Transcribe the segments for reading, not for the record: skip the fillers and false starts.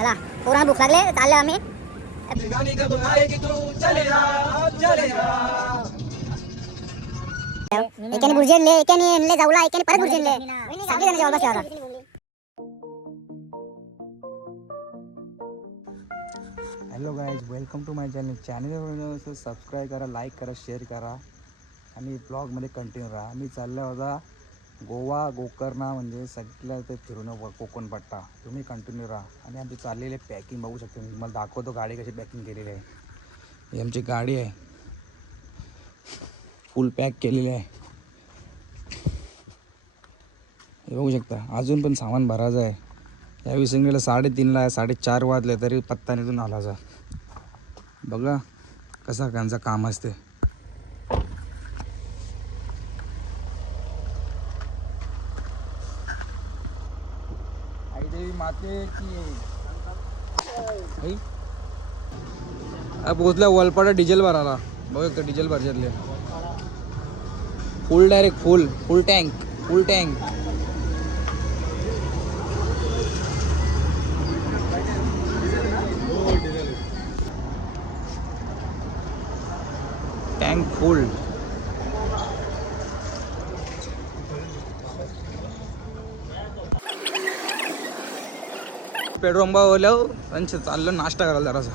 चला पोरांना भूक लागले चालले आम्ही. एकाने भुर्जी आणले, एकाने आणले जाऊला, एकाने परत भुर्जी आणले. सगळे जण जेवायला बसले आता. Hello guys, welcome to my channel. Subscribe करा, लाईक करा, शेअर करा आणि ब्लॉगमध्ये कंटिन्यू राहा. आम्ही चाललो होता गोवा गोकर्णा म्हणजे सगळं ते फिरून कोकण पट्टा. तुम्ही कंटिन्यू राहा. आणि आमची चाललेली पॅकिंग बघू शकतो. मी मला दाखवतो गाडी कशी पॅकिंग केलेली आहे. ही आमची गाडी आहे, फुल पॅक केलेली आहे. हे बघू शकता. अजून पण सामान भरायचं आहे. या विसंगीला 3:30 आहे, 4:30 वाजले तरी पत्ता निघून आलाचा. बघा कसा त्यांचं काम असते. आई देवी मातेची पोचल्या वलपाडा डिझेल भरायला. बघ एक डिझेल भरले फुल, डायरेक्ट फुल टँक. टँक फुल. पेट्रोल पंपावर त्यांचं चाललं नाश्ता करायला जरासं.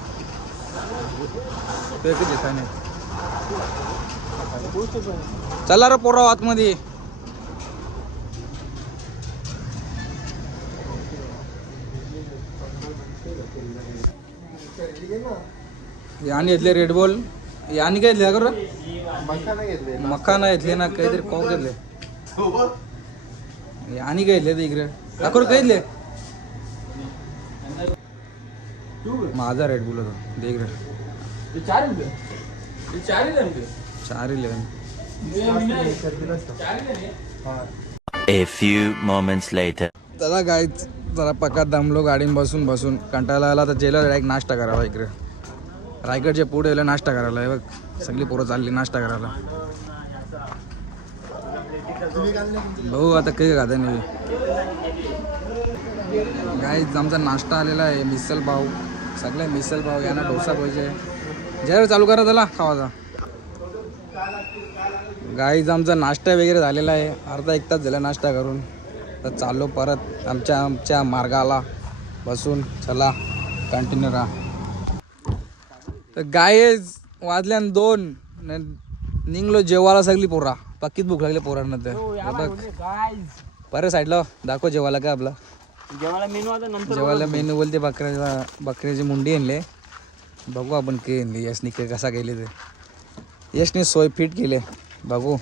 पेकच येत नाही. चला रे पोरा आतमध्ये. याने घेतले रेड बॉल. याने काय घेतले कर मक्का नाही घेतले ना, काहीतरी कॉक घेतले. याने काय घेतले इकडे दाखव काय घेतले. माझा रेड बुल होता देख रे. 411. A few moments later. चला गाईच, जरा पक्का दमलो गाडीत बसून कंटाळा आला तर जेला डायरेक्ट नाश्ता करावा. इकडे रायगडच्या पुढे यायला नाश्ता करायला आहे बघ. सगळी पोरं चालली नाश्ता करायला. भाऊ आता काही खाता नाही गाईज. आमचा नाश्ता आलेला आहे मिसल पाव. सगळे मिसल पाव. यांना डोसा पाहिजे. जरा चालू करा त्याला खावाचा. गाईज आमचा नाश्ता वगैरे झालेला आहे. अर्धा 1 तास झाला नाश्ता करून. तर चाललो परत आमच्या मार्गाला बसून. चला कंटिन्यू राहा. तर गाईज वाजल्यान 2 निघलो जेवायला. सगळी पोरा पक्कीच भूक लागली पोरांना. तर बघ परत साईडला दाखव जेवायला काय आपला. जेवायला मेनू बोलते बकऱ्याची मुंडी आणले. बघू आपण काय आणली. यशनी काय कसा केले ते. यशने सोय फिट केले. बघू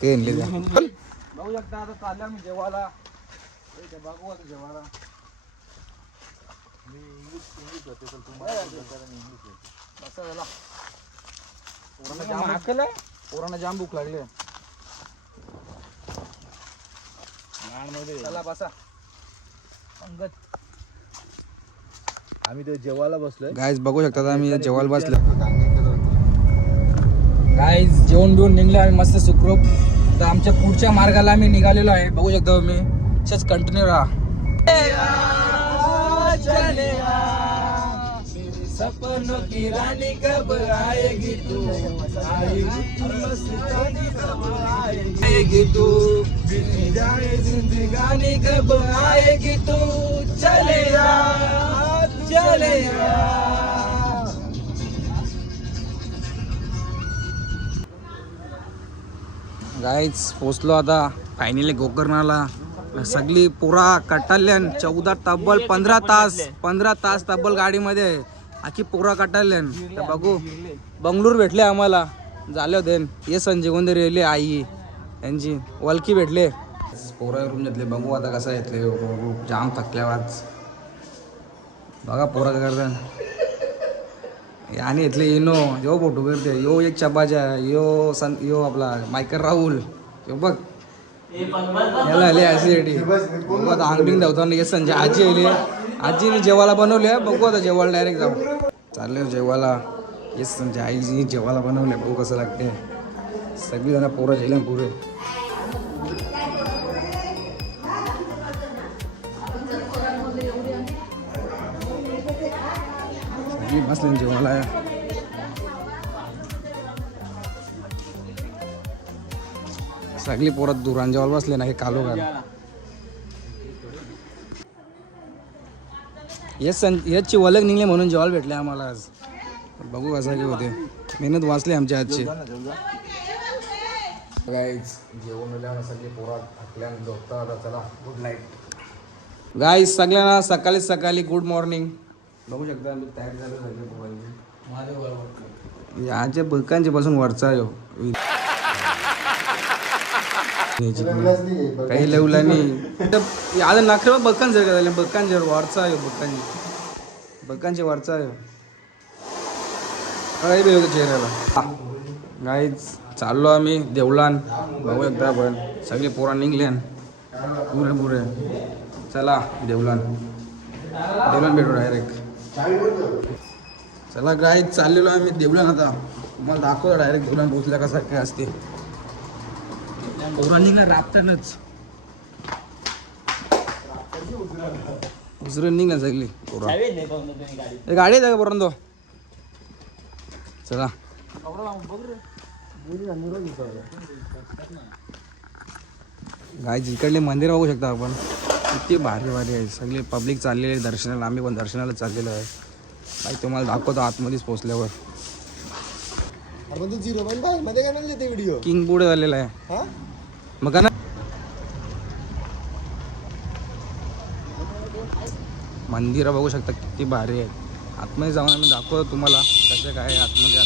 काय आणले ते. बघू शकता आता चालल्या मी जेवायला. बघू आता जेवायला. पोरांना जाम भूक लागली. चला बसा. आम्ही ते जेवायला बसलोय गाईज. बघू शकता आम्ही जेवायला बसलो. गाईज जेवण बिवून निघले आम्ही मस्त सुखरूप. तर आमच्या पुढच्या मार्गाला आम्ही निघालेलो आहे. बघू शकता तुम्ही. असेच कंटिन्यू राहा. सपनों की रानी कब आएगी तू, आएगी तू, जाए जिंदगानी कब आएगी तू, चले या. गाईज पोचलो आता फायनली गोकर्णाला. सगळी पुरा कटाल्यान 14 तब्बल 15 तास तब्बल गाडीमध्ये आखी पोरा कटाल्यान. तर बघू बंगळूर भेटले आम्हाला. झाले होते हे संजय गोंदे रेले आई यांची वलकी भेटले. पोरा रूम घेतले. बघू आता कसं घेतले. जाम थकल्यावर बघा पोरा काय करतात. याने घेतले इनो. यो फोटो करते. यो एक चबाजा. यो आपला मायकर राहुल. यो बघ याला आले ॲसिडिटी. बघू आता अंगबिंग धावताना ये संजय आजी आली. आजीने जेवायला बनवले. बघू आता जेवायला डायरेक्ट जाऊ. चालले जेवायला. ये संजय आईजीने जेवायला बनवले. बघू कसं लागते. सगळी जण पोरं जेले पुरे. मी बसले जेवायला. सगळी पोरं दुरान जेवायला बसले ना, हे कालोगार. याची वलग निघले म्हणून जेवायला भेटले आम्हाला आज. बघू कसं काय होते. मेहनत वाचली आमची आजची. गाईज जेवण मिळालं, सगळे पोरात थकल्या झोपता. चला गुड नाईट गाईज सगळ्यांना. सकाळी सकाळी गुड मॉर्निंग. बघू शकता आम्ही तयार झालो सगळे पोरांचे. याच्या बकांचे पासून वरचा येऊ काही लेवला नाही. आता नाखरे बक्कान जर झाले बक्कान जर वरचा आहे बक्कांचे वरचा आहे काही बी होतं चेहऱ्याला. गाईज चाललो आम्ही देवलान. बघू एकदा आपण सगळे पोरा निघल्यान पुरे पुरे. चला देवलान भेटू डायरेक्ट. चला गाईज चाललेलो आम्ही देवलान. आता तुम्हाला दाखवतो डायरेक्ट देवलान पोचल्या कसं काय असते. पोरा निघणार राबतानच दुसरं निघणार सगळी पोरा. गाडी आहे का पोरांनो. चला गाईज इकडले मंदिर बघू शकता आपण. किती भारी भारी आहे. सगळे पब्लिक चाललेले आहे दर्शनाला. आम्ही पण दर्शनाला चाललेलो आहे. काही तुम्हाला दाखवतो आतमध्येच पोचल्यावर. किंग पुढे झालेला आहे मग ना. मंदिरं बघू शकता किती भारी आहेत. आतमध्ये जाऊन आम्ही दाखवतो तुम्हाला कसं काय आतमध्ये.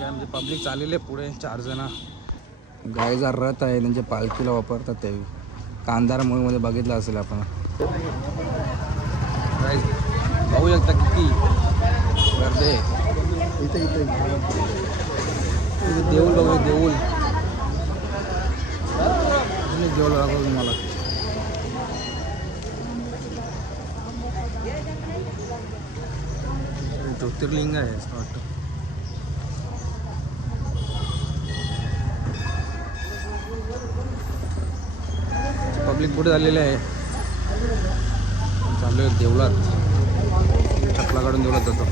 म्हणजे पब्लिक चाललेले पुढे 4 जण. गायचा रथ आहे त्यांच्या पालखीला वापरतात ते. कांधारा मूवीमध्ये बघितलं असेल आपण. बघू शकता किती गर्दी आहे. देऊळ बघू देऊळ दाखवतो तुम्हाला. ज्योतिर्लिंग आहे असं वाटतं. पब्लिक पुढे झालेले आहे. चालू आहे देवळात. चपला काढून देवळात जातो.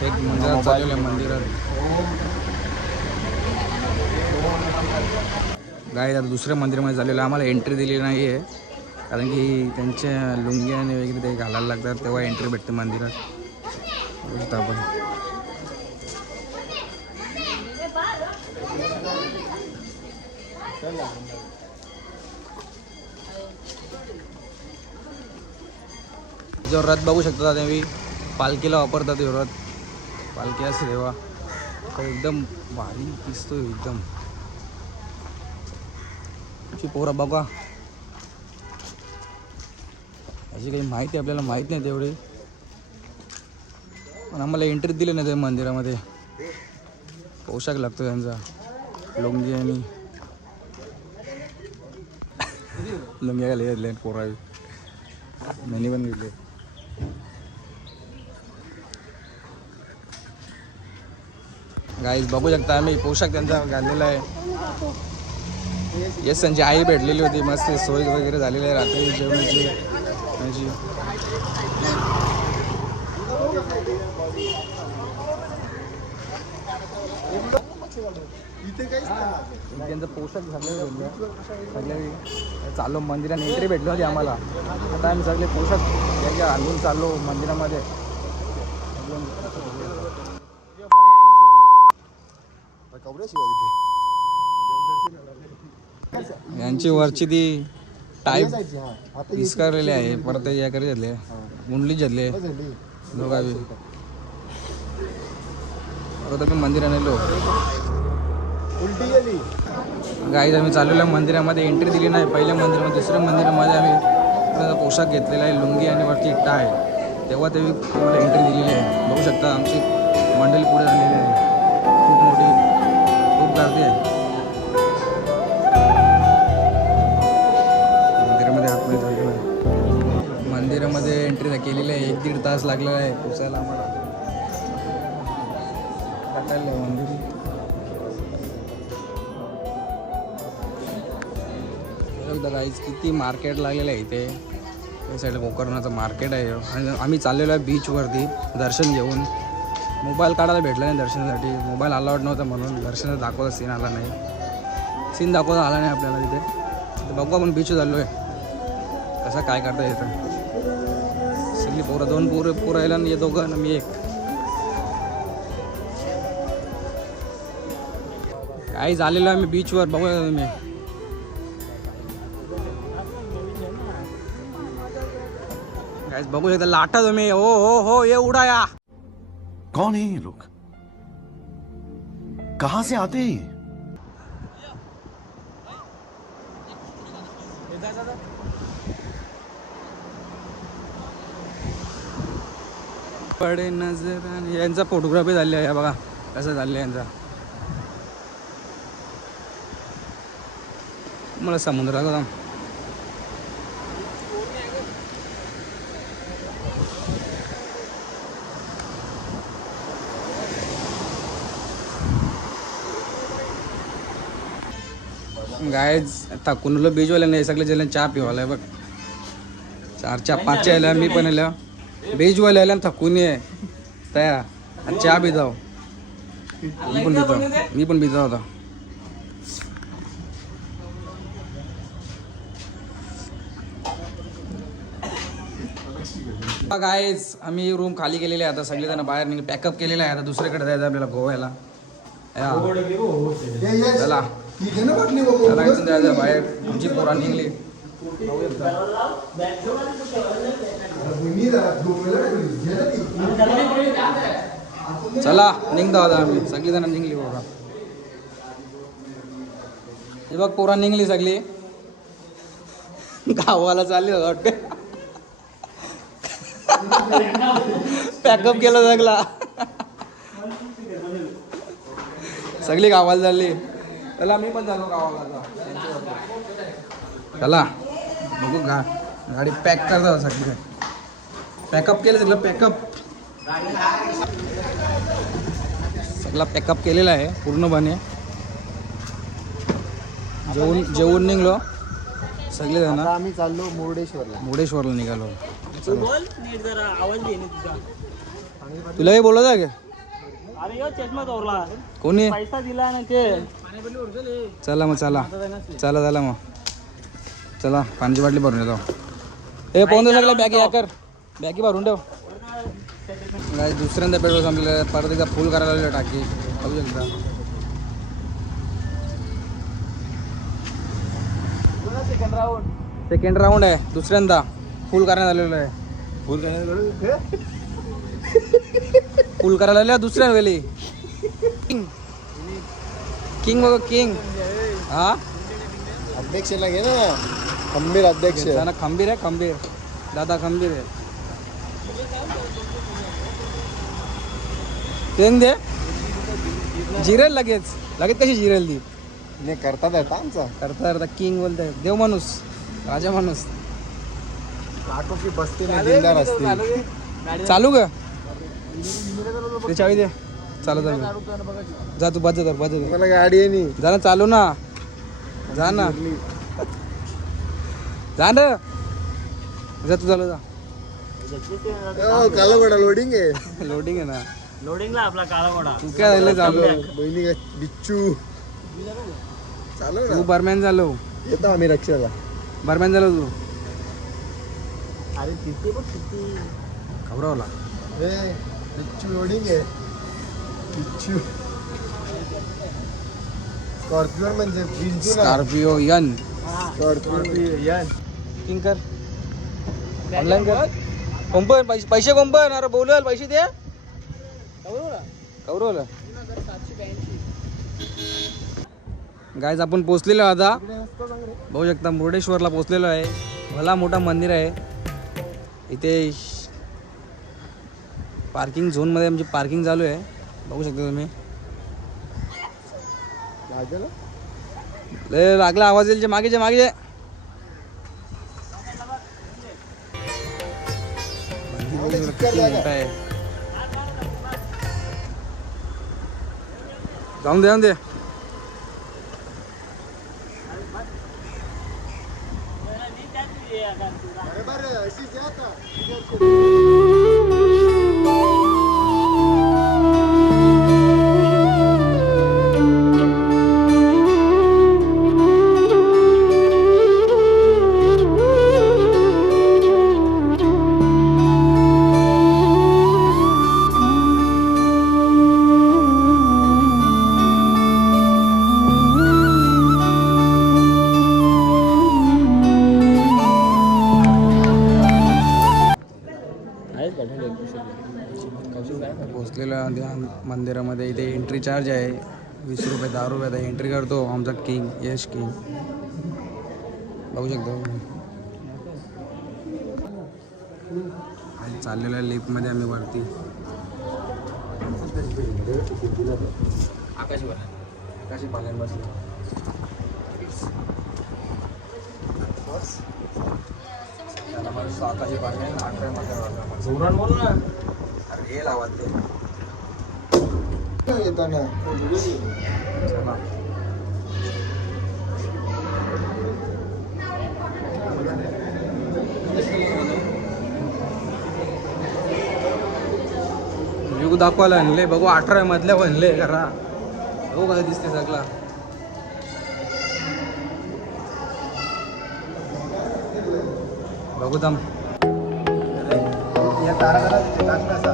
एक मंदिरात चाललेलं आहे. मंदिरात गाय आता दुसऱ्या मंदिरामध्ये झालेलं. आम्हाला एंट्री दिली नाही आहे कारण की त्यांच्या लुंगी आणि वगैरे ते घालायला लागतात तेव्हा एंट्री भेटते मंदिरात. आपण जो रथ बघू शकता तुम्ही. पालखीला वापरतात हे रथ. पालखी असते तेव्हा एकदम भारी दिसतो एकदम. पोरा बघा अशी काही माहिती आपल्याला माहीत नाही तेवढी. पण आम्हाला एंट्री दिली नाही त्या मंदिरामध्ये. पोशाख लागतो त्यांचा लुंगी आणि लुंग्या घाले घेतले पोरावी. मैंने पण घेतले. गाईज बघू शकता आम्ही पोशाख त्यांचा घातलेला आहे. येस त्यांची आई भेटलेली होती. मस्त सोय वगैरे झालेली आहे रात्री जेवणाची. त्यांचा पोशाख झालेला सगळे. चाललो मंदिरात एंट्री भेटली होती आम्हाला. आता आम्ही सगळे पोशाख घालून चाललो मंदिरामध्ये. यांची वरची ती टाईप इसकारलेली आहे. परत या करी घेतले मुंडलीच घेतले दोघावी. परत आम्ही मंदिरात नेलो. गाईज आम्ही चाललेल्या मंदिरामध्ये एंट्री दिली नाही. पहिल्या मंदिरामध्ये दुसऱ्या मंदिरामध्ये आम्ही पोशाख घेतलेला आहे लुंगी आणि वरती टाय. तेव्हा ते आम्हाला एंट्री दिलेली आहे. बघू शकता आमची मंडळी पुढे झालेली आहे. खूप मोठी खूप गर्दी आहे मंदिरामध्ये. आतमध्ये झालेलं आहे. मंदिरामध्ये एंट्री केलेली आहे. 1-1.5 तास लागलेला आहे पोचायला आम्हाला. टाकायला मंदिर एकदा गाईज किती मार्केट लागलेलं आहे इथे. त्या साईडला गोकर्णाचं मार्केट आहे आणि आम्ही चाललेलो आहे बीचवरती दर्शन घेऊन. मोबाईल काढायला भेटला नाही दर्शनासाठी, मोबाईल अलाउड नव्हता म्हणून दर्शनाचा दाखवता सीन आला नाही. सीन दाखवता आला नाही आपल्याला तिथे. तर बघू आपण बीचवर चाललो आहे, कसं काय करता येतं. सगळी पोरं, 2 पोरं यायला आणि 2 आणि मी 1. काही झालेलं आहे मी बीचवर, बघूया तुम्ही. गाइस बघू शकता लाटा तुम्ही. हो हो हो ये उडाया. कौन है ये लोग? कहां से आते हैं? पडे नजर. यांचा फोटोग्राफी झाली आहे बघा कसं झालं यांचा. मला समुद्रात जाऊ. गायज आता कुणाला बीजवाल्याने हे सगळे ज्याला चहा पिवायला बघ. 4 5 यायला मी पण आल्या बीजवाल्या आल्या थकून ये तया आणि चहा बी जाऊ. मी पण पिता होता. गायज आम्ही रूम खाली केलेली आहे आता. सगळेजण बाहेर निघले, पॅकअप केलेला आहे आता. दुसरीकडे जायचं आपल्याला गोव्याला. चला जायचं बाहेर. आमची पोरा निघली. चला निघतो आता आम्ही. सगळी जण निघली पोरा. हे बघ पोरा निघली सगळी. गावाला चालली वाटते. पॅकअप केलं सगळा. सगळी गावाला चालली. चला मी पण चाललो गावाला. चला बघू गाडी पॅक करता सगळी. पॅकअप केलं सगळं. सगळा पॅकअप केलेला आहे पूर्णपणे. जेवून निघलो सगळे जण. आम्ही चाललो मुर्डेश्वरला निघालो. तुला हे बोलत आहे का? कोणी पैसा दिला ना ते. चला मग चला मग चला. पाण्याची बाटली भरून येतो. हे पाहून दे सगळं. बॅगी कर, बॅगी भरून ठेव. काय दुसऱ्यांदा पेट्रोल संपलेलं. परत एकदा फुल करायला लागलं टाकी. बघू शकता. सेकंड राऊंड आहे. दुसऱ्यांदा फुल करण्यात आलेलं आहे. फुल करायला आलेला दुसऱ्या वेळी. किंग बघ किंग. हा अध्यक्षला घे ना. खंबीर अध्यक्ष. खंबीर आहे. खंबीर दादा खंबीर आहे. तेंग दे. जिरेल लगेच कशी जिरेल ती. नाही करतात आहे आमचा. करता किंग बोलताय. देव माणूस, राजा माणूस. लाखो की बस्ती में जिंदा असते. चालू ग ते चावी दे. चालू जा तू. बज मला गाडी आहे नी. जा ना. चालू ना. जा ना जा तू. चालू जा. काला बडा लोडिंग आहे. लोडिंग आहे ना. लोडिंगला आपला काळा घोडा. तू काय झालं चालू. बहिणी बिच्चू चालू तू बरमॅन झालो. येतो आम्ही रक्षाला. बरमॅन झालो तू. अरे तिथे बघ किती खबरवला. बिच्चू लोडिंग आहे. बिच्चू स्कॉर्पिओ म्हणजे स्कॉर्पिओ यन. स्कॉर्पिओ यान. किंग कर. ऑनलाईन कर. कंपन पैसे कंपन. अरे बोलल पैसे दे. कवरवलं. गायज आपण पोचलेलो आता. बघू शकता मुर्डेश्वरला पोचलेलो आहे. भला मोठा मंदिर आहे इथे. पार्किंग झोनमध्ये आमची पार्किंग चालू आहे. बघू शकता तुम्ही. लागला आवाज येईल. मागे जाऊन दे. बरोबर अशीच आहे आता. पोचलेलो आहे मंदिरामध्ये. इथे एंट्री चार्ज आहे 20 रुपये 10 रुपयाचा एंट्री करतो आमचा किंग यश किंग. बघू शकतो चाललेल्या लिफ्टमध्ये आम्ही वरती. आकाशी पालन बसले. आकाशी पालन 18 बोल ना. अरे हे लावा ते येताना चला. व्ह्यू दाखवायला आणले. बघू 18 मधल्या बनले घरा. बघू काय दिसते सगळा. बघू थांब. या तारा टाकण्याचा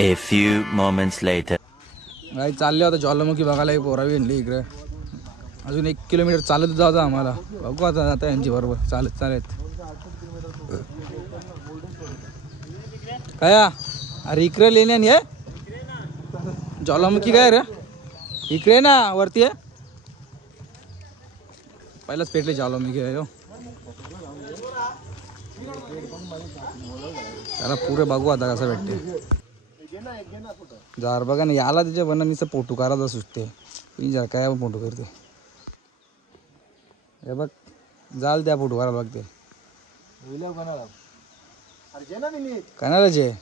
A few moments later. काही चालले होता ज्वालामुखी बघायला. ही पोरावी आणली इकडे. अजून 1 किलोमीटर चालत जायचं आम्हाला. बघू आता यांची बरोबर चालत चालत. काय अरे इकडे लेण्यानी आहे ज्वालामुखी. काय रे इकडे ना वरती आहे. पहिलाच पेटले ज्वालामुखी आहे. त्याला पुरे बघू आता कसं भेटते. जार बघा ना याला त्याच्या बनानीचं फोटो करायचा सुचते. जार काय फोटो करते हे बघ. जाल त्या फोटो करायला लागते. कणाला जे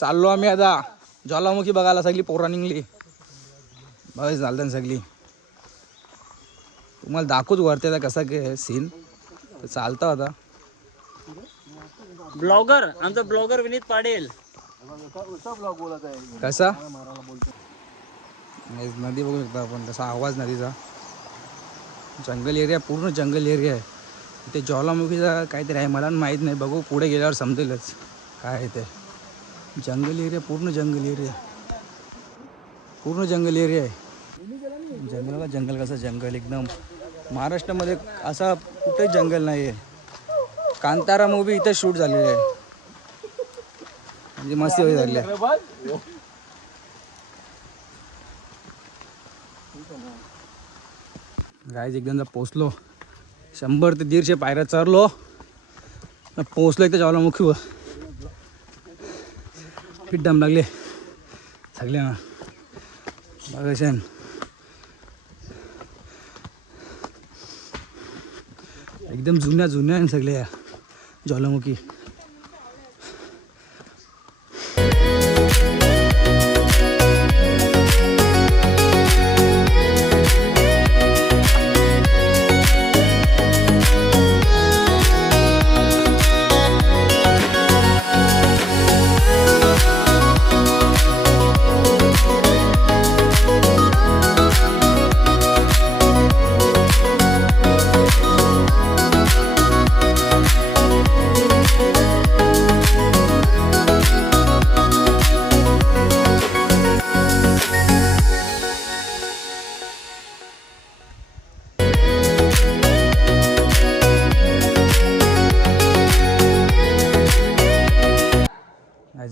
चाललो आम्ही आता ज्वालामुखी बघायला. सगळी पोरा निघली. बघ झालं ना सगळी. तुम्हाला दाखवूच वरते आता कसा काय सीन. तर चालता होता ब्लॉगर आमचा ब्लॉगर विनीत पाटील. कसा नदी बघू शकता आपण. कसा आवाज नदीचा. जंगल एरिया पूर्ण जंगल एरिया आहे. इथे ज्वालामुखीचा काहीतरी आहे मला माहीत नाही. बघू पुढे गेल्यावर समजेलच काय आहे ते. जंगल एरिया पूर्ण जंगल एरिया. पूर्ण जंगल एरिया आहे. जंगलाला जंगल कसं जंगल एकदम. महाराष्ट्रामध्ये असा कुठेच जंगल नाही आहे. कांतारा मूवी इथे शूट झालेली आहे. म्हणजे मस्त झाली आहे. गाईज एकदम पोचलो. 100 ते 150 पायऱ्या चढलो. पोचलो इथे ज्वालामुखीवर. फिट दम लागले सगळ्यांना. बघायचं एकदम जुन्या जुन्या सगळ्या ज्वालामुखी.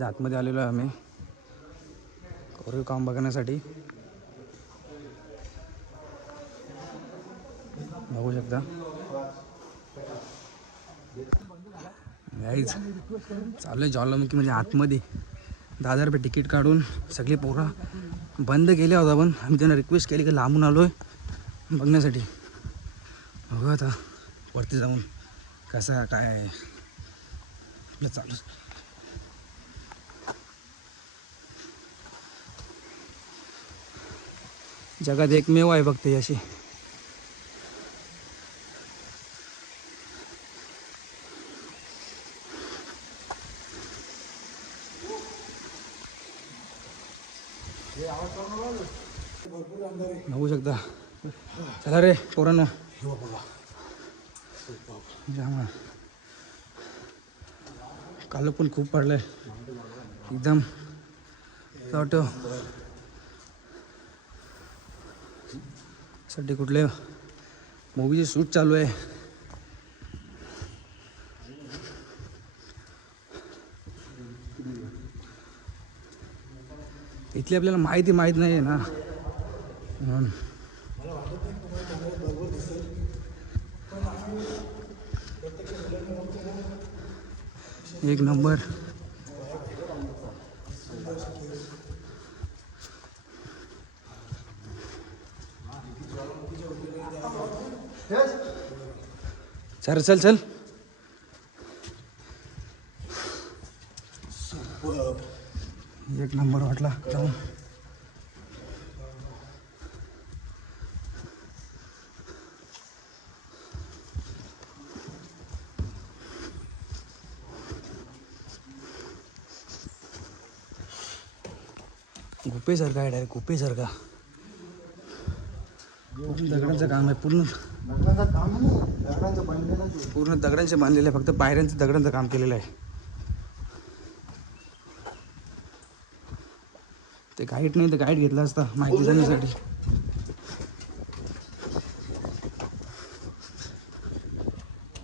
आतमध्ये आलेलो आहे आम्ही कोरीव काम बघण्यासाठी. बघू शकता गाईज चालू आहे ज्वालामुखी म्हणजे आतमध्ये 10,000 रुपये तिकीट काढून सगळी पोरं बंद केल्या होता, पण आम्ही त्यांना रिक्वेस्ट केली की लांबून आलो आहे बघण्यासाठी. बघू आता वरती जाऊन कसा काय आहे आपलं चालू. जगात एकमेव आहे फक्त ही अशी. बघू शकता. चला रे पोरांनो. जामा काल पण खूप पडलंय एकदम. वाटतं साठी कुठले मूवीचे शूट चालू आहे. इथली आपल्याला माहित नाही आहे ना म्हणून. एक नंबर. चल चल चल. एक नंबर वाटला जाऊन. गुप्पेसारखा आहे डायरेक्ट गुप्पेसारखा. पूर्ण दगडांचं काम आहे. पूर्ण दगडांचे बांधलेलं आहे. फक्त पायऱ्यांचं दगडांचं काम केलेलं आहे. ते गाईड नाही तर गाईड घेतला असता माहिती जाण्यासाठी.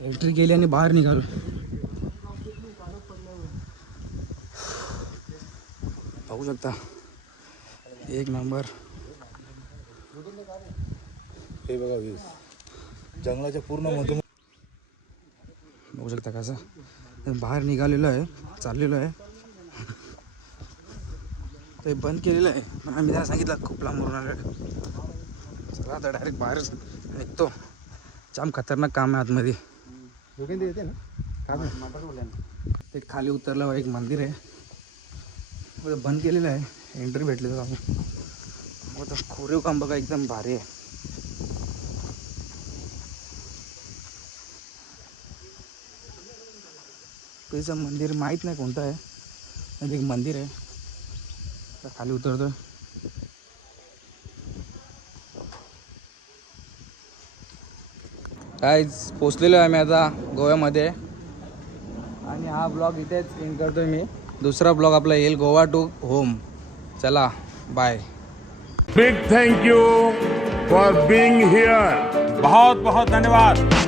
एंट्री केली आणि बाहेर निघालो. बघू शकता एक नंबर. हे बघा व्ह्यूज जंगलाच्या पूर्ण मधून. बघू शकता कसं बाहेर निघालेलो आहे. चाललेलो आहे. ते बंद केलेलं आहे. आम्ही त्यांना सांगितलं खूप लांबून आलेलं. चला आता डायरेक्ट बाहेरच निघतो. जाम खतरनाक काम आहे आतमध्ये. येते ना ते खाली उतरल्यावर एक मंदिर आहे. बंद केलेलं आहे. एंट्री भेटली तर आम्ही. मग कोरीव काम बघा एकदम भारी आहे. त्याचं मंदिर माहीत नाही कोणतं आहे. एक मंदिर आहे. खाली उतरतो. काय पोचलेलो आहे आम्ही आता गोव्यामध्ये. आणि हा ब्लॉग इथेच एंड करतोय मी. दुसरा ब्लॉग आपला येईल गोवा टू होम. चला bye. Big thank you for being here. बहुत बहुत धन्यवाद.